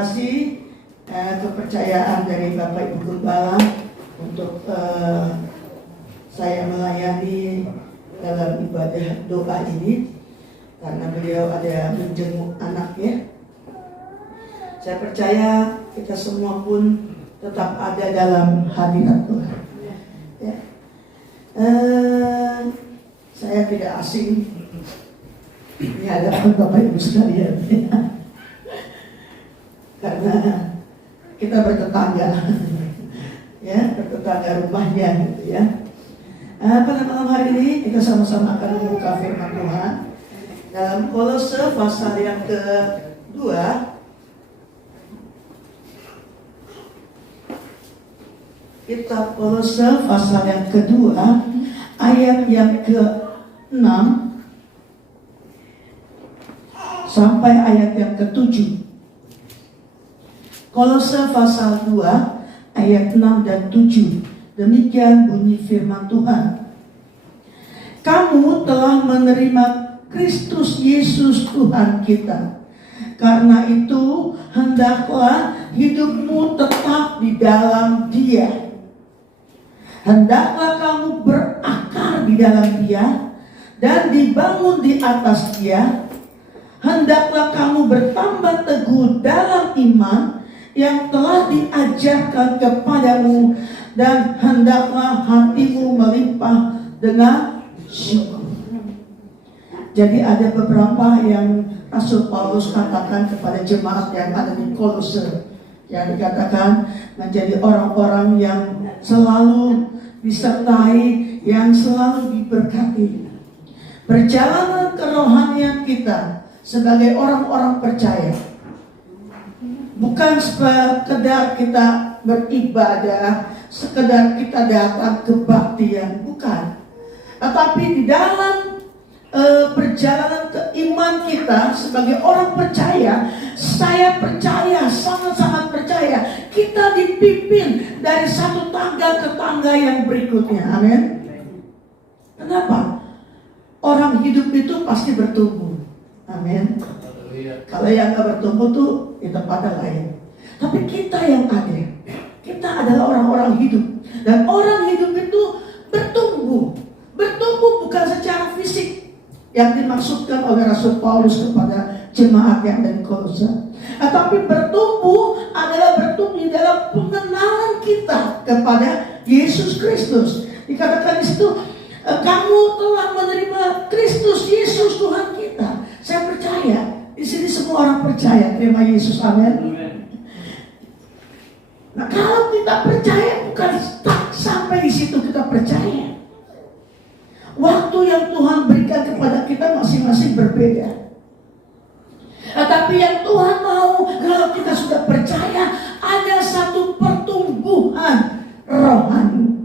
kasih kepercayaan dari Bapak Ibu Gembala untuk saya melayani dalam ibadah doa ini, karena beliau ada menjenguk anaknya. Saya percaya kita semua pun tetap ada dalam hadirat Tuhan. Ya. Saya tidak asing di hadapan Bapak Ibu sekalian, karena kita bertetangga, ya, bertetangga rumahnya, gitu ya. Pada malam hari ini kita sama-sama akan membuka firman Tuhan dalam Kolose pasal yang kedua. Kitab Kolose pasal yang kedua, ayat yang ke-6 sampai ayat yang ke-7. Kolose pasal 2 ayat 6 dan 7. Demikian bunyi firman Tuhan. Kamu telah menerima Kristus Yesus Tuhan kita. Karena itu hendaklah hidupmu tetap di dalam Dia. Hendaklah kamu berakar di dalam Dia dan dibangun di atas Dia. Hendaklah kamu bertambah teguh dalam iman yang telah diajarkan kepadamu, dan hendaklah hatimu melimpah dengan syukur. Jadi ada beberapa yang Rasul Paulus katakan kepada jemaat yang ada di Kolose, yang dikatakan menjadi orang-orang yang selalu disertai, yang selalu diberkati. Perjalanan kerohanian kita sebagai orang-orang percaya bukan sekedar kita beribadah, sekedar kita datang kebaktian, bukan. Tetapi di dalam perjalanan keiman kita sebagai orang percaya, saya percaya, sangat-sangat percaya, kita dipimpin dari satu tangga ke tangga yang berikutnya. Amin. Kenapa? Orang hidup itu pasti bertumbuh. Amin. Kalau yang gak bertumbuh tuh di tempat lain. Tapi kita yang ada, kita adalah orang-orang hidup. Dan orang hidup itu bertumbuh. Bertumbuh bukan secara fisik yang dimaksudkan oleh Rasul Paulus kepada jemaat yang ada di Kolose. Tetapi bertumbuh adalah bertumbuh dalam pengenalan kita kepada Yesus Kristus. Dikatakan di situ, kamu telah menerima Kristus Yesus Tuhan kita. Saya percaya di sini semua orang percaya terima Yesus. Amin. Nah, kalau kita percaya bukan tak sampai di situ kita percaya. Waktu yang Tuhan berikan kepada kita masing-masing berbeda. Tetapi yang Tuhan mau, kalau kita sudah percaya, ada satu pertumbuhan rohani.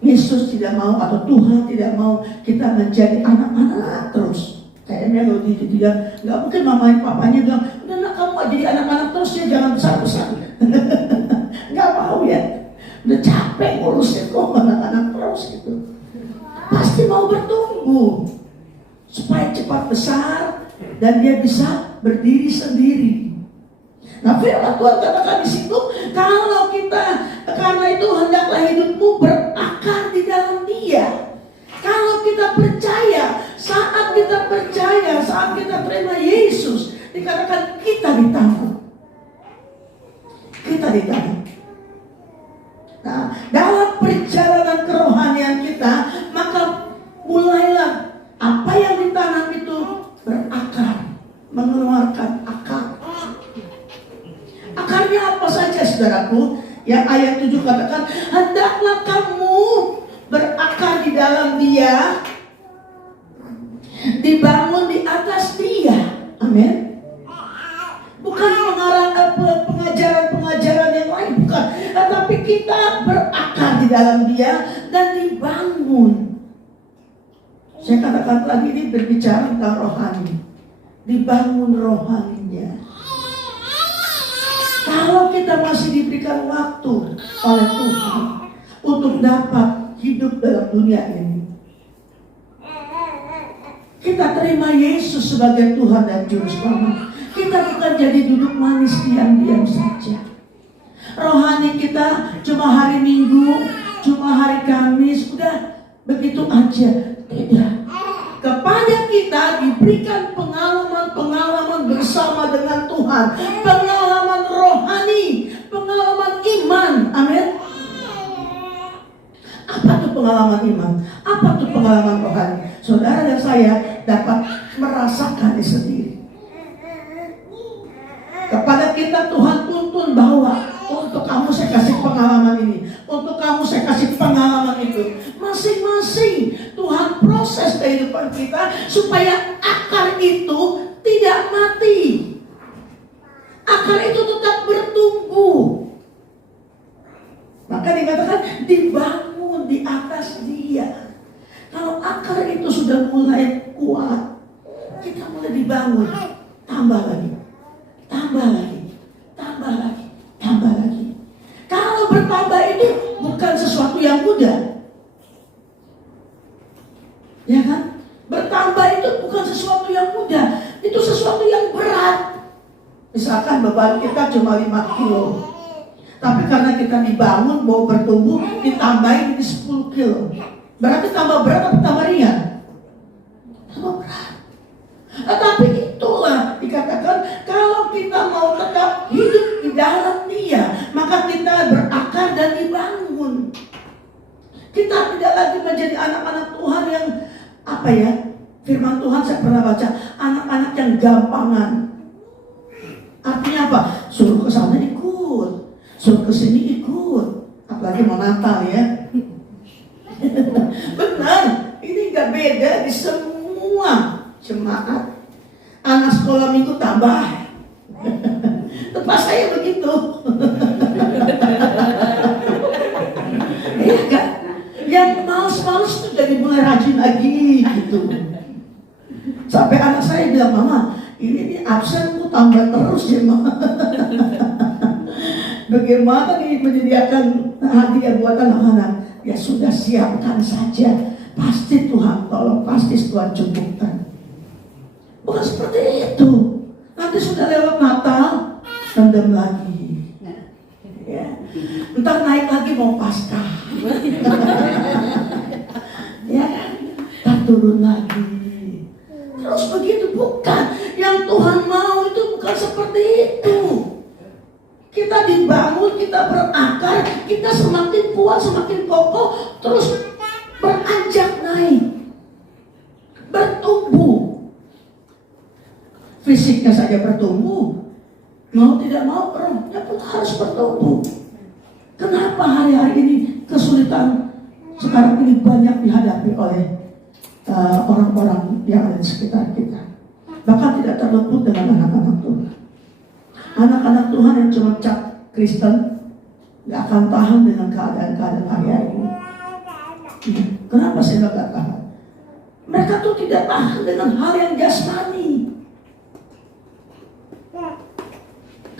Yesus tidak mau, atau Tuhan tidak mau kita menjadi anak-anak terus. Kayaknya kalau dia nggak mungkin mamanya papanya bilang, udah nak kamu jadi anak-anak terus ya, jangan besar-besar. Nggak mau ya. Udah capek ngurusin kok anak-anak terus gitu. Pasti mau bertumbuh supaya cepat besar dan dia bisa berdiri sendiri. Nah, firman Tuhan katakan di situ, kalau kita, karena itu hendaklah hidupmu berakar di dalam Dia. Kalau kita percaya, saat kita terima Yesus, dikatakan kita ditanggung. Kita ditanggung. Nah, dalam perjalanan kerohanian kita, maka mulailah apa yang ditanam itu berakar, mengeluarkan akar. Akarnya apa saja, saudaraku? Yang ayat 7 katakan, hendaklah kamu berakar di dalam Dia, dibangun di atas Dia. Amin. Bukan pengajaran-pengajaran yang lain, bukan. Tetapi kita berakar di dalam Dia dan dibangun. Saya katakan tadi ini berbicara tentang rohani. Dibangun rohaninya. Kalau kita masih diberikan waktu oleh Tuhan untuk dapat hidup dalam dunia ini, Kita terima Yesus sebagai Tuhan dan Juru Selamat. Kita bukan jadi duduk manis diam-diam saja. Rohani kita cuma hari Minggu, cuma hari Kamis, udah begitu aja. Tidak. Kepada kita diberikan pengalaman-pengalaman bersama dengan Tuhan. Pengalaman rohani, pengalaman iman. Amin. Apa tuh pengalaman iman? Apa tuh pengalaman rohani? Saudara dan saya dapat merasakannya sendiri. Kepada kita Tuhan tuntun bahwa untuk kamu saya kasih pengalaman ini, untuk kamu saya kasih pengalaman itu. Masing-masing Tuhan proses kehidupan kita supaya akar itu tidak mati. Akar itu tetap bertumbuh. Maka dikatakan dibangun di atas Dia. Kalau akar itu sudah mulai kuat, kita mulai dibangun, tambah lagi, tambah lagi, tambah lagi, tambah lagi. Kalau bertambah itu bukan sesuatu yang mudah, ya kan? Bertambah itu bukan sesuatu yang mudah, itu sesuatu yang berat. Misalkan beban kita cuma 5 kilo, tapi karena kita dibangun mau bertumbuh, ditambahin di 10 kilo. Berarti tambah berat atau tambah ringan? Tambah berat. Tetapi itulah dikatakan kalau kita mau tetap hidup di dalam Dia, maka kita berakar dan dibangun. Kita tidak lagi menjadi anak-anak Tuhan yang apa ya? Firman Tuhan saya pernah baca, anak-anak yang gampangan. Artinya apa? Suruh ke sana ikut, suruh ke sini ikut. Apalagi mau Natal ya. Benar, ini gak beda di semua jemaat. Anak sekolah minggu tambah. Tempat saya begitu. Ya gak? Yang males-males itu jadi mulai rajin lagi gitu. Sampai anak saya bilang, Mama, ini absen tuh tambah terus ya Mama. Bagaimana nih menyediakan hadiah buat anak-anak? Ya sudah, siapkan saja. Pasti Tuhan tolong, pasti Tuhan cukupkan. Bukan seperti itu. Nanti sudah lewat Natal, rendam lagi. Ya. Entar naik lagi mau Paskah. Ya kan? Entar turun lagi. Terus begitu, bukan. Yang Tuhan mau itu bukan seperti itu. Kita dibangun, kita berakar, kita semakin kuat, semakin kokoh, terus beranjak naik, bertumbuh. Fisiknya saja bertumbuh, mau tidak mau rohnya pun harus bertumbuh. Kenapa hari-hari ini kesulitan sekarang ini banyak dihadapi oleh orang-orang yang ada di sekitar kita? Bahkan tidak terluput dengan anak-anak Tuhan. Anak-anak Tuhan yang cuma cap Kristen gak akan tahan dengan keadaan-keadaan hari-hari ini. Kenapa saya gak tahan? Mereka tuh tidak tahan dengan hal yang jasmani.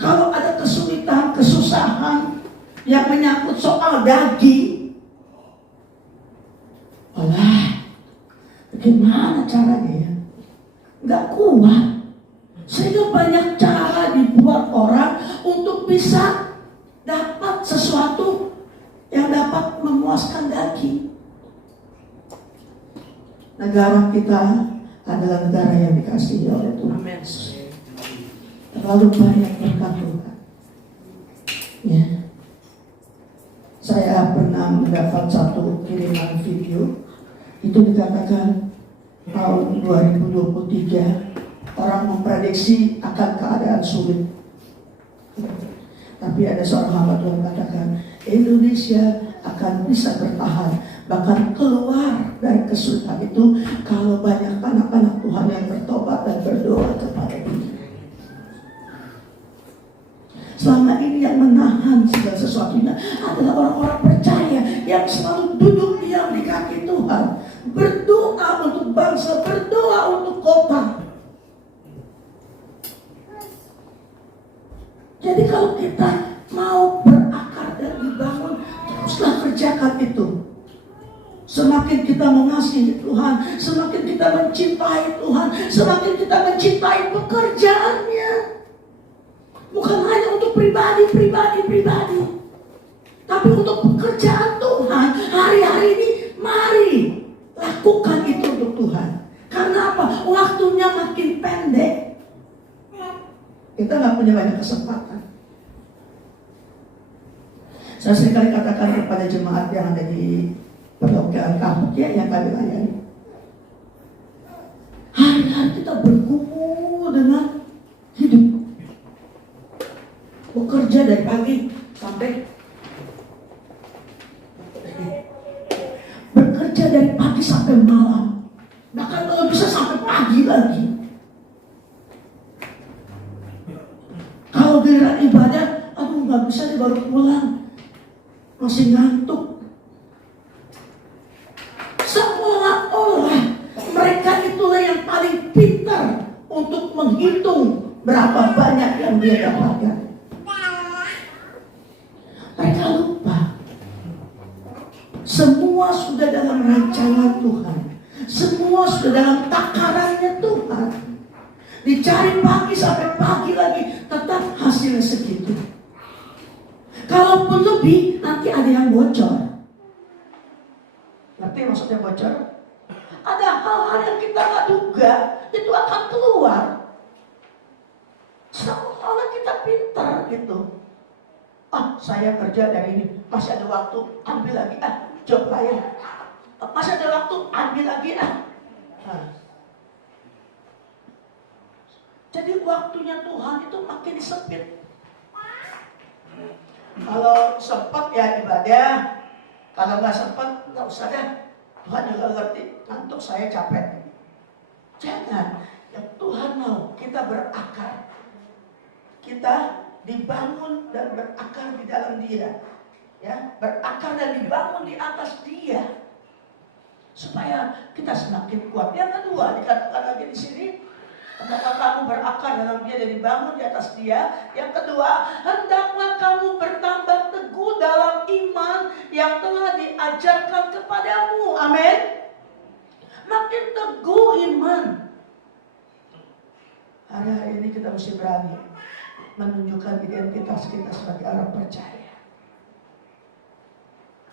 Kalau ada kesulitan, kesusahan yang menyangkut soal daging, olah, bagaimana caranya ya? Gak kuat. Sehingga banyak cara dibuat orang untuk bisa dapat sesuatu yang dapat memuaskan daging. Negara kita adalah negara yang dikasihi oleh Tuhan. Terlalu banyak berkat Tuhan. Ya. Saya pernah mendapat satu kiriman video. Itu dikatakan tahun 2023 orang memprediksi akan keadaan sulit. Tapi ada seorang hamba Tuhan katakan, Indonesia akan bisa bertahan, bahkan keluar dari kesulitan itu kalau banyak anak-anak Tuhan yang bertobat dan berdoa kepada Dia. Selama ini yang menahan segala sesuatunya adalah orang-orang percaya yang selalu duduk diam di kaki Tuhan, berdoa untuk bangsa, berdoa untuk kota. Jadi kalau kita mau berakar dan dibangun, teruslah kerjakan itu. Semakin kita mengasihi Tuhan, semakin kita mencintai Tuhan, semakin kita mencintai pekerjaannya. Bukan hanya untuk pribadi, tapi untuk pekerjaan Tuhan. Hari-hari ini mari lakukan itu untuk Tuhan. Karena apa? Waktunya makin pendek. Kita nggak punya banyak kesempatan. Saya seringkali katakan kepada jemaat yang ada di perlombaan kampung yang kami layani, hari-hari kita bergumul dengan hidup, bekerja dari pagi sampai malam, bahkan kalau bisa sampai pagi lagi. Kalau giliran ibadah, aduh nggak bisa nih, baru pulang masih ngantuk. Seolah-olah mereka itulah yang paling pintar untuk menghitung berapa banyak yang dia dapatkan. Mereka lupa semua sudah dalam rancangan Tuhan, semua sudah dalam takarannya Tuhan. Dicari pagi sampai pagi lagi, tetap hasilnya segitu. Kalaupun lebih, nanti ada yang bocor. Ngerti maksudnya bocor? Ada hal-hal yang kita nggak duga, itu akan keluar. Seolah-olah kita pintar gitu. Saya kerja dari ini, masih ada waktu, ambil lagi job lain. Masih ada waktu, ambil lagi Jadi waktunya Tuhan itu makin disempit. Kalau sempat ya ibadah, kalau nggak sempat nggak usah deh. Tuhan juga ngerti, ngantuk saya capek. Jangan, yang Tuhan mau kita berakar, kita dibangun dan berakar di dalam Dia, ya, berakar dan dibangun di atas Dia, supaya kita semakin kuat. Yang kedua dikatakan lagi di sini, hendaklah kamu berakar dalam Dia dan dibangun di atas Dia. Yang kedua, hendaklah kamu bertambah teguh dalam iman yang telah diajarkan kepadamu. Amin. Makin teguh iman. Hari-hari ini kita mesti berani menunjukkan identitas kita sebagai orang percaya.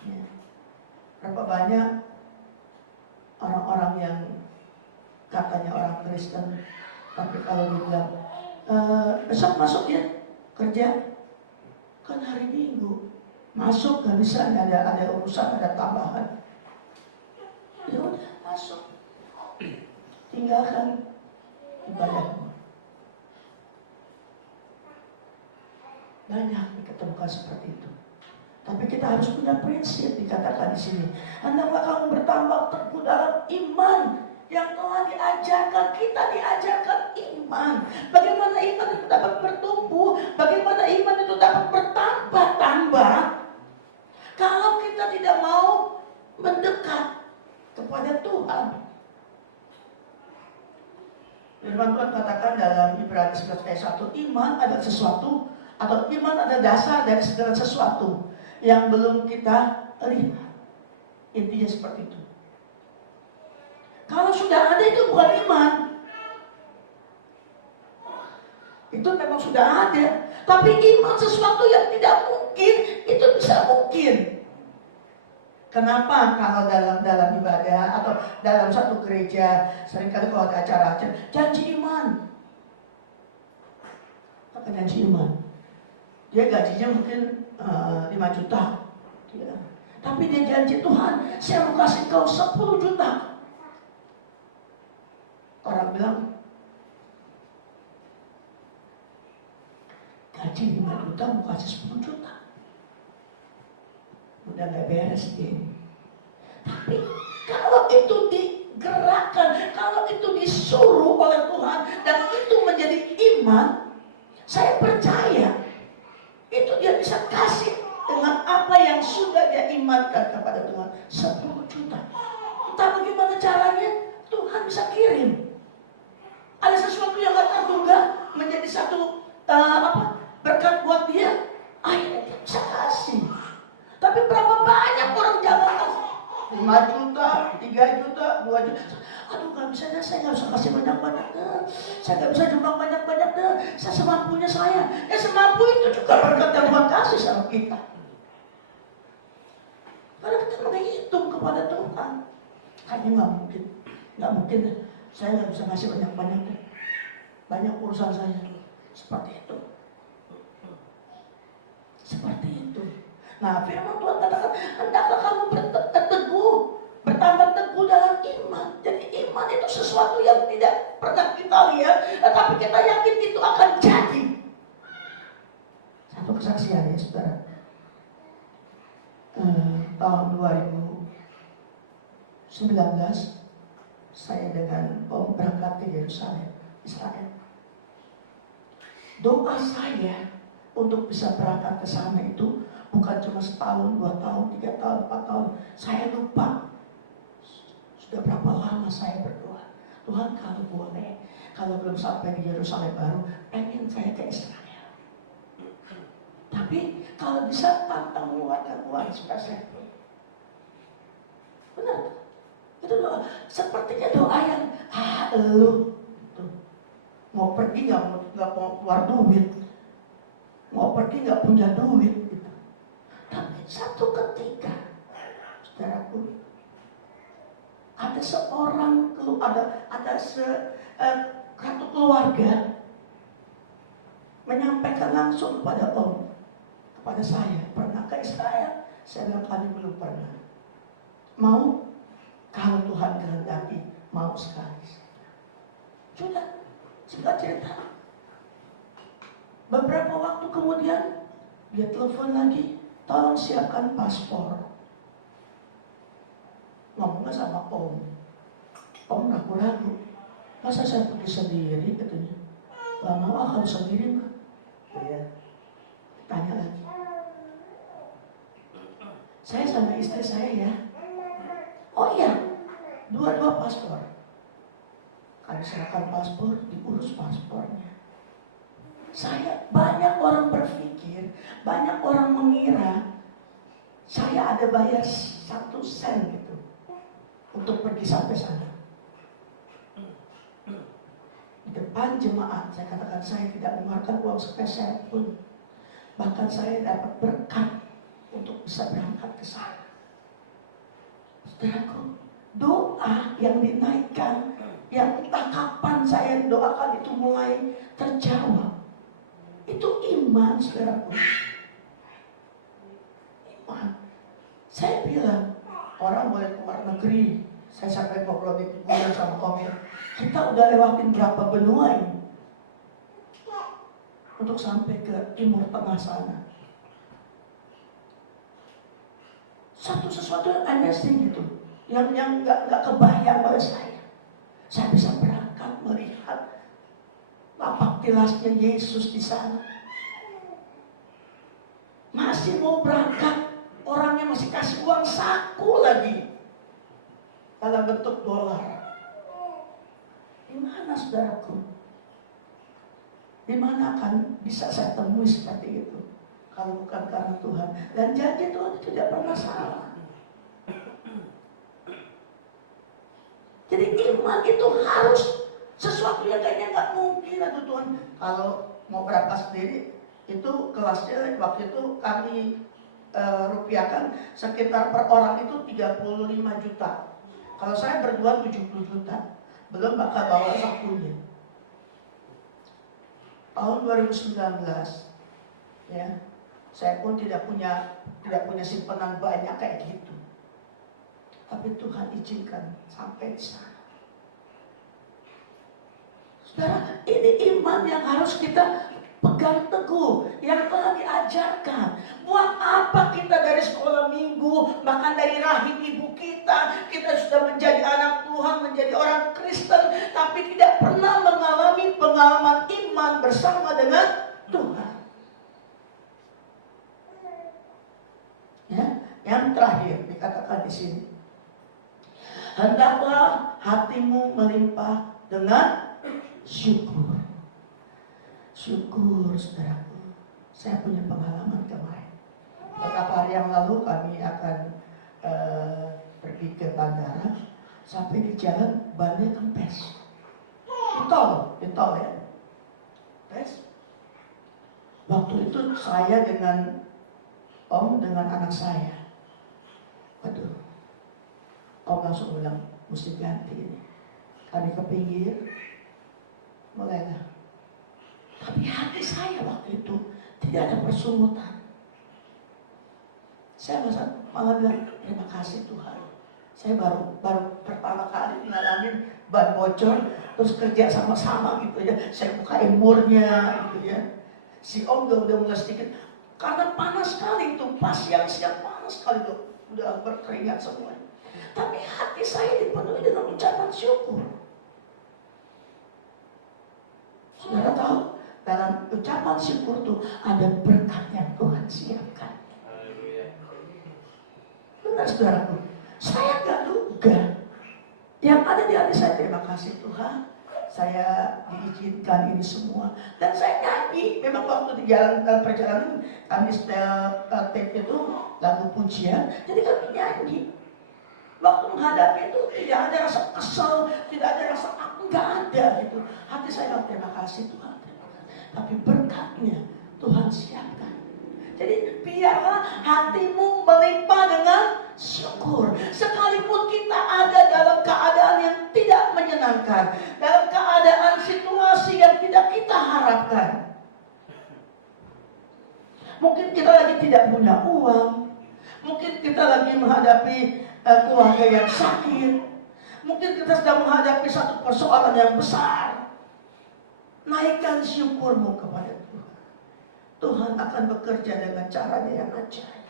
Ya. Berapa banyak orang-orang yang katanya orang Kristen, tapi kalau dibilang besok masuk ya kerja, kan hari Minggu masuk gak bisa, ada urusan, ada tambahan. Ya udah masuk, tinggalkan ibadahmu. Banyak diketemukan seperti itu. Tapi kita harus punya prinsip, dikatakan di sini. Hendaklah kamu bertambah teguh dalam iman yang telah diajarkan. Kita diajarkan iman. Bagaimana iman itu dapat bertumbuh, bagaimana iman itu dapat bertambah-tambah, kalau kita tidak mau mendekat kepada Tuhan. Firman Tuhan katakan dalam Ibrani 11 ayat 1, iman adalah sesuatu, atau iman adalah dasar dari segala sesuatu yang belum kita lihat. Intinya seperti itu. Kalau sudah ada itu bukan iman. Itu memang sudah ada. Tapi iman sesuatu yang tidak mungkin, itu bisa mungkin. Kenapa kalau dalam ibadah atau dalam satu gereja seringkali kalau ada acara janji iman. Apa janji iman? Dia gajinya mungkin 5 juta. Ya. Tapi dia janji, Tuhan, saya mau kasih kau 10 juta. Orang bilang, gaji 5 juta mau kasih 10 juta. Udah gak beres dia. Tapi kalau itu digerakkan, kalau itu disuruh oleh Tuhan, dan itu menjadi iman, saya percaya itu dia bisa kasih dengan apa yang sudah dia imankan kepada Tuhan. 10 juta. Entah bagaimana caranya, Tuhan bisa kirim. Ada sesuatu yang gak terduga menjadi satu berkat buat dia, akhirnya dia bisa kasih. Tapi berapa banyak orang jangan kasih 5 juta, Aduh gak bisa deh, saya gak bisa kasih banyak-banyak deh. Saya gak bisa nyumbang banyak-banyak deh. Saya semampunya saya. Ya semampu itu juga berkat yang Tuhan kasih sama kita. Karena kita menghitung kepada Tuhan. Kayaknya gak mungkin deh. Saya gak bisa kasih banyak-banyak deh. Banyak urusan saya. Seperti itu. Seperti itu. Nah, firman Tuhan katakan, hendaklah kamu bertambah teguh dalam iman. Jadi iman itu sesuatu yang tidak pernah kita lihat, tetapi kita yakin itu akan jadi. Satu kesaksian ya, saudara. Tahun 2019, saya dengan Om berangkat ke Yerusalem, Israel. Doa saya untuk bisa berangkat ke sana itu bukan cuma setahun, 2 tahun, 3 tahun, 4 tahun. Saya lupa sudah berapa lama saya berdoa. Tuhan kalau boleh, kalau belum sampai di Yerusalem baru, pengen saya ke Israel. Tapi kalau bisa tantang mengeluarkan uang supaya saya pergi. Benar. Itu doa. Sepertinya doa yang lu tuh, mau pergi nggak mau keluar duit, mau pergi nggak punya duit. Gitu. Tapi satu ketika, saudaraku, ada seorang satu keluarga menyampaikan langsung kepada Om, kepada saya, pernah ke Israel? Saya bilang kami belum pernah. Mau? Kalau Tuhan kehendaki, mau sekali. Sudah, singkat cerita. Beberapa waktu kemudian dia telepon lagi, tolong siapkan paspor. Ngomongnya sama Om. Om ragu-ragu. Masa saya pergi sendiri katanya. Gak mau kalau sendiri mah. Iya. Tanya lagi. Saya sama istri saya ya. Oh iya, dua paspor. Kami serahkan paspor, diurus paspornya. Banyak orang berpikir, banyak orang mengira saya ada bayar 1 sen gitu untuk pergi sampai sana. Di depan jemaat saya katakan saya tidak mengeluarkan uang sepeser pun. Bahkan saya dapat berkat untuk bisa berangkat ke sana. Saudaraku, doa yang dinaikkan, yang entah kapan saya doakan itu mulai terjawab. Itu iman, saudaraku. Iman. Saya bilang, orang boleh keluar negeri. Saya sampai ngobrol di bulan sama Komir. Kita udah lewatin berapa benua ini untuk sampai ke Timur Tengah sana. Sesuatu yang amazing gitu, yang nggak kebayang oleh saya. Saya bisa berangkat melihat lapak tilasnya Yesus di sana. Masih mau berangkat, orangnya masih kasih uang saku lagi dalam bentuk dolar. Di mana saudaraku? Di mana akan bisa saya temui seperti itu? Kalau bukan karena Tuhan. Dan janji Tuhan itu tidak pernah salah. Jadi iman itu harus sesuatu yang kayaknya nggak mungkin. Aduh Tuhan, kalau mau berangkat sendiri, itu kelasnya waktu itu kami rupiahkan sekitar per orang itu 35 juta. Kalau saya berdua 70 juta. Belum bakal bawa sakunya. Tahun 2019, ya. Saya pun tidak punya simpanan banyak kayak gitu. Tapi Tuhan izinkan sampai di sana. Saudara, ini iman yang harus kita pegang teguh, yang telah diajarkan. Buat apa kita dari sekolah minggu, bahkan dari rahim ibu kita sudah menjadi anak Tuhan, menjadi orang Kristen, tapi tidak pernah mengalami pengalaman iman bersama dengan Tuhan. Ya, yang terakhir dikatakan di sini, hendaklah hatimu melimpah dengan syukur. Syukur, saudaraku. Saya punya pengalaman kemarin. Beberapa hari yang lalu kami akan pergi ke bandara. Sampai di jalan bannya kempes. Di tol ya. Kempes. Waktu itu saya dengan Om dengan anak saya. Waduh. Om langsung bilang, mesti ganti ini. Kami ke pinggir. Mulailah. Tapi hati saya waktu itu tidak ada persungutan. Saya malah bilang, terima kasih Tuhan. Saya baru pertama kali ngalamin ban bocor, terus kerja sama-sama gitu ya. Saya bukain murnya gitu ya. Si Om udah mulai sedikit, karena panas sekali itu, pas siang panas sekali tuh, udah berkeringat semua. Tapi hati saya dipenuhi dengan ucapan syukur. Saudara tahu, dalam ucapan syukur tuh ada berkat yang Tuhan siapkan. Benar saudaraku, saya gak duga. Yang ada di hati saya, terima kasih Tuhan, saya diizinkan ini semua. Dan saya nyanyi, memang waktu di jalan dalam perjalanan kami setel tape itu lagu pujian, jadi kami nyanyi. Waktu menghadapi itu tidak ada rasa kesel, tidak ada rasa aku, nggak ada gitu. Hati saya bilang terima kasih Tuhan, terima kasih. Tapi berkatnya Tuhan siapkan. Jadi biarlah hatimu melimpah dengan syukur. Sekalipun kita ada dalam keadaan yang tidak menyenangkan, dalam keadaan situasi yang tidak kita harapkan. Mungkin kita lagi tidak punya uang, mungkin kita lagi menghadapi keluarga yang sakit, mungkin kita sedang menghadapi satu persoalan yang besar. Naikkan syukurmu kepada Tuhan. Tuhan akan bekerja dengan caranya yang ajaib.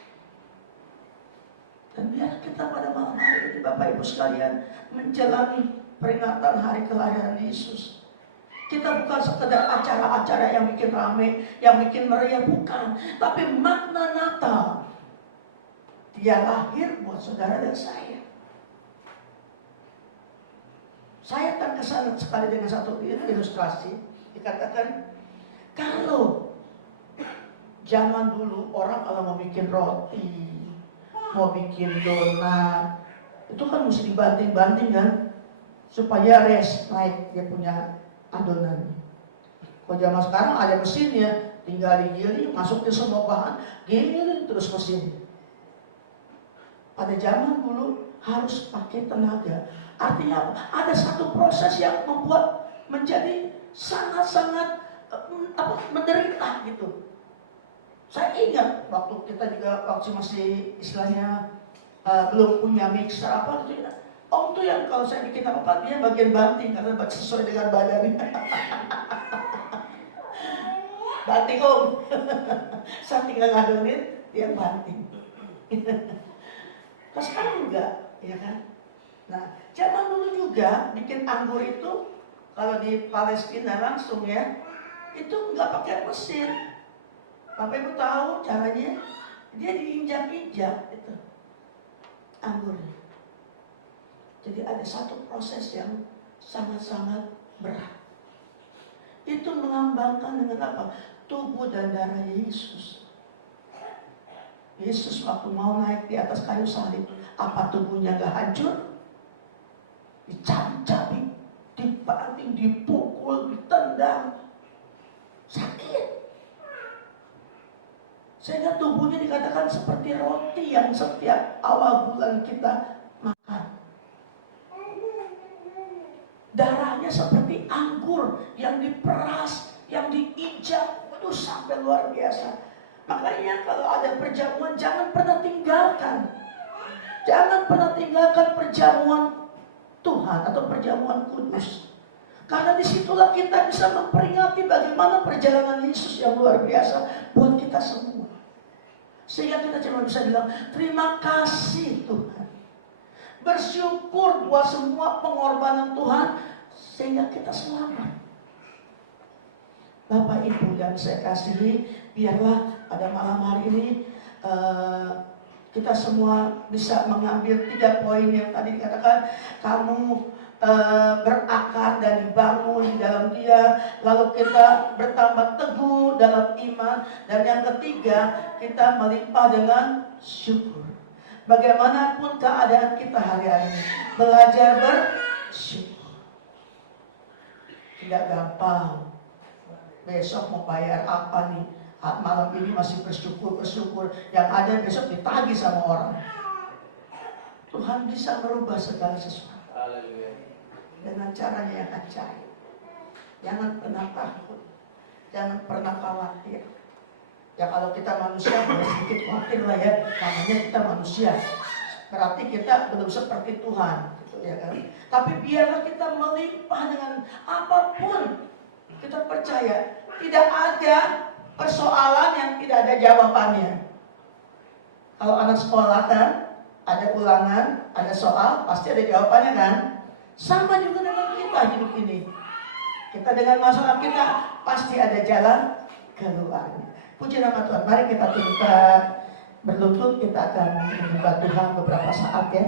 Dan biar kita pada malam hari ini Bapak Ibu sekalian menjalani peringatan hari kelahiran Yesus. Kita bukan sekedar acara-acara yang bikin rame, yang bikin meriah, bukan. Tapi makna Natal. Dia lahir buat saudara dan saya. Saya akan kesana sekali dengan satu ilustrasi. Dikatakan, kalau zaman dulu orang kalau mau bikin roti, mau bikin donat, itu kan mesti dibanting-banting kan, supaya naik dia punya adonan. Kalau zaman sekarang ada mesinnya, tinggal digiling, masukin semua bahan, giling terus mesin. Pada zaman dulu harus pakai tenaga. Artinya ada satu proses yang membuat menjadi sangat-sangat menderita gitu. Saya ingat waktu kita juga waktu masih istilahnya belum punya mixer apa gitu ya. Om tuh yang kalau saya bikin apa dia bagian banting karena sesuai dengan badannya. Banting Om. Saya tinggal ngadonin dia banting. Kalau sekarang enggak, ya kan? Nah, zaman dulu juga bikin anggur itu kalau di Palestina langsung ya, itu enggak pakai mesin. Bapak Ibu tahu caranya? Dia diinjak-injak itu anggurnya. Jadi ada satu proses yang sangat-sangat berat. Itu melambangkan dengan apa? Tubuh dan darah Yesus. Yesus waktu mau naik di atas kayu salib, apa tubuhnya gak hancur? Dicabik-cabik, dibanting, dipukul, ditendang, sakit. Sehingga tubuhnya dikatakan seperti roti yang setiap awal bulan kita makan. Darahnya seperti anggur yang diperas, yang diinjak, waduh sampai luar biasa. Makanya kalau ada perjamuan jangan pernah tinggalkan. Jangan pernah tinggalkan perjamuan Tuhan atau perjamuan kudus. Karena disitulah kita bisa memperingati bagaimana perjalanan Yesus yang luar biasa buat kita semua. Sehingga kita cuma bisa bilang, terima kasih Tuhan. Bersyukur buat semua pengorbanan Tuhan sehingga kita selamat. Bapak Ibu yang saya kasihi, biarlah pada malam hari ini kita semua bisa mengambil 3 poin yang tadi dikatakan. Kamu berakar dan dibangun di dalam Dia, lalu kita bertambah teguh dalam iman, dan yang ketiga kita melimpah dengan syukur. Bagaimanapun keadaan kita hari ini, belajar bersyukur. Tidak gampang. Besok mau bayar apa nih? Malam ini masih bersyukur. Yang ada besok ditagih sama orang. Tuhan bisa merubah segala sesuatu dengan caranya yang ajaib. Jangan pernah takut, jangan pernah khawatir. Ya kalau kita manusia boleh sedikit khawatir lah ya, namanya kita manusia. Berarti kita belum seperti Tuhan, gitu ya kan? Tapi biarlah kita melimpah dengan apapun. Kita percaya tidak ada persoalan yang tidak ada jawabannya. Kalau anak sekolah kan, ada ulangan, ada soal, pasti ada jawabannya kan? Sama juga dengan kita hidup ini. Kita dengan masalah kita pasti ada jalan keluarnya. Puji nama Tuhan. Mari kita tundukkan berlutut, kita akan menyembah Tuhan beberapa saat ya.